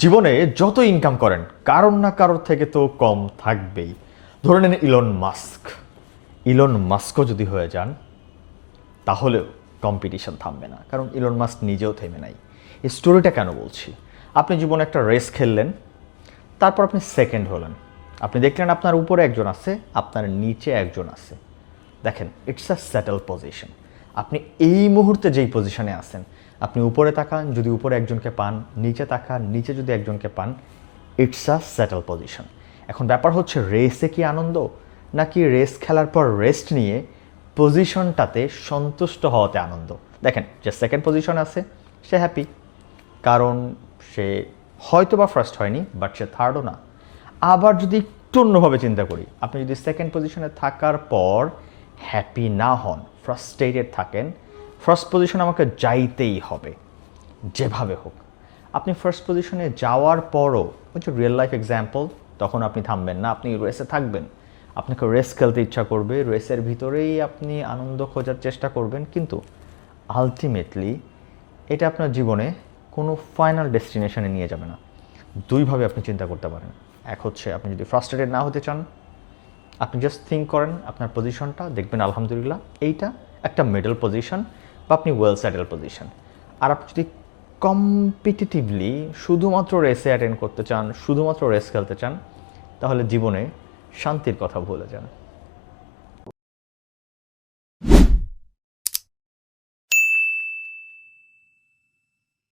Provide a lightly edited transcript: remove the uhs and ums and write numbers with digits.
জীবনে যত ইনকাম করেন কারোর না কারোর থেকে তো কম থাকবেই। ধরে নেন ইলন মাস্কও যদি হয়ে যান তাহলেও কম্পিটিশন থামবে না, কারণ ইলন মাস্ক নিজেও থেমে নাই। এই স্টোরিটা কেন বলছি? আপনি জীবনে একটা রেস খেললেন, তারপর আপনি সেকেন্ড হলেন, আপনি দেখলেন আপনার উপরে একজন আছে, আপনার নিচে একজন আছে। দেখেন, ইটস আ সেটেল পজিশন। আপনি এই মুহূর্তে যেই পজিশনে আছেন, আপনি উপরে তাকান, যদি উপরে একজনকে পান, নিচে তাকান, নিচে যদি একজনকে পান, ইটস আ সেটেল পজিশন। এখন ব্যাপার হচ্ছে, রেসে কি আনন্দ, নাকি রেস খেলার পর রেস্ট নিয়ে পজিশনটাতে সন্তুষ্ট হওয়াতে আনন্দ? দেখেন, যে সেকেন্ড পজিশন আছে সে হ্যাপি, কারণ সে হয়তো বা ফার্স্ট হয়নি, বাট সে থার্ডও না। আবার যদি একটু অন্যভাবে চিন্তা করি, আপনি যদি সেকেন্ড পজিশনে থাকার পর হ্যাপি না হন, ফ্রাস্ট্রেটেড থাকেন, ফার্স্ট পজিশনে আমাকে যাইতেই হবে যেভাবে হোক, আপনি ফার্স্ট পজিশনে যাওয়ার পরও, ওই যে রিয়েল লাইফ এক্সাম্পল, তখন আপনি থামবেন না, আপনি রেসে থাকবেন। আপনাকে রেস খেলতে ইচ্ছা করবে, রেসের ভিতরেই আপনি আনন্দ খোঁজার চেষ্টা করবেন, কিন্তু আলটিমেটলি এটা আপনার জীবনে কোনো ফাইনাল ডেস্টিনেশনে নিয়ে যাবে না। দুইভাবে আপনি চিন্তা করতে পারেন। এক হচ্ছে, আপনি যদি ফ্রাস্ট্রেটেড না হতে চান, আপনি জাস্ট থিঙ্ক করেন আপনার পজিশনটা, দেখবেন আলহামদুলিল্লাহ এইটা একটা মিডল পজিশন বা আপনি ওয়েল সেটেল পজিশন। আর আপনি যদি কম্পিটিটিভলি শুধুমাত্র রেসে অ্যাটেন্ড করতে চান, শুধুমাত্র রেস খেলতে চান, তাহলে জীবনে শান্তির কথা ভুলে যান।